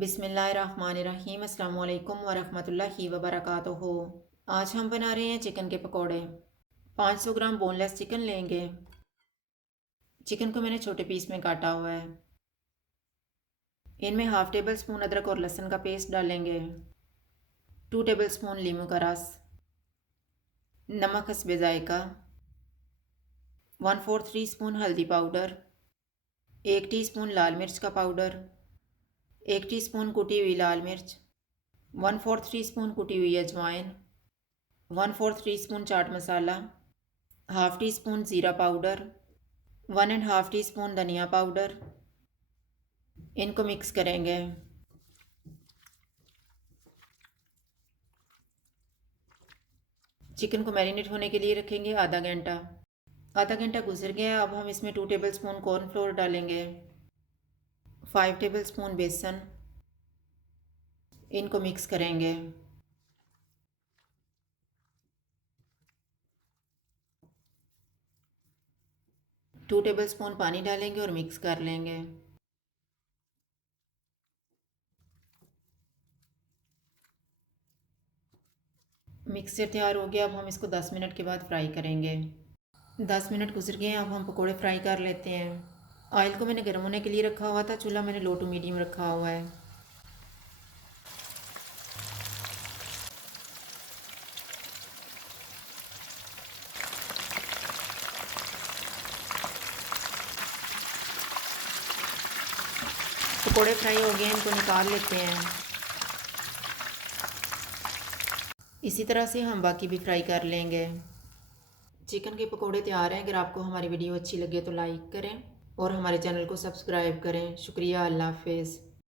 बिस्मिल्लाहिर्रहमानिर्रहीम अस्सलाम वालेकुम वरहमतुल्लाहि वबरकातुहू। आज हम बना रहे हैं चिकन के पकोड़े। 500 ग्राम बोनलेस चिकन लेंगे। चिकन को मैंने छोटे पीस में काटा हुआ है। इनमें हाफ़ टेबल स्पून अदरक और लहसुन का पेस्ट डालेंगे, 2 टेबल स्पून लीमू का रस, नमक हस्बे ज़ायका, 1/4 टीस्पून हल्दी पाउडर, 1 टीस्पून लाल मिर्च का पाउडर, 1 टीस्पून कुटी हुई लाल मिर्च, 1/4 टीस्पून कुटी हुई अजवाइन, 1/4 teaspoon chaat masala, half tea spoon ज़ीरा powder, 1 and half tea spoon धनिया पाउडर। इनको मिक्स करेंगे। चिकन को मैरिनेट होने के लिए रखेंगे आधा घंटा। आधा घंटा गुजर गया। अब हम इसमें 2 टेबल स्पून कॉर्नफ्लोर डालेंगे, 5 टेबल स्पून बेसन। इनको मिक्स करेंगे। टू टेबल स्पून पानी डालेंगे और मिक्स कर लेंगे। मिक्सचर तैयार हो गया। अब हम इसको 10 मिनट के बाद फ्राई करेंगे। 10 मिनट गुजर गए हैं। अब हम पकोड़े फ्राई कर लेते हैं। ऑयल को मैंने गर्म होने के लिए रखा हुआ था। चूल्हा मैंने लो टू मीडियम रखा हुआ है। पकोड़े फ्राई हो गए हैं, इनको निकाल लेते हैं। इसी तरह से हम बाकी भी फ्राई कर लेंगे। चिकन के पकोड़े तैयार हैं। अगर आपको हमारी वीडियो अच्छी लगे तो लाइक करें और हमारे चैनल को सब्सक्राइब करें। शुक्रिया। अल्लाह हाफिज़।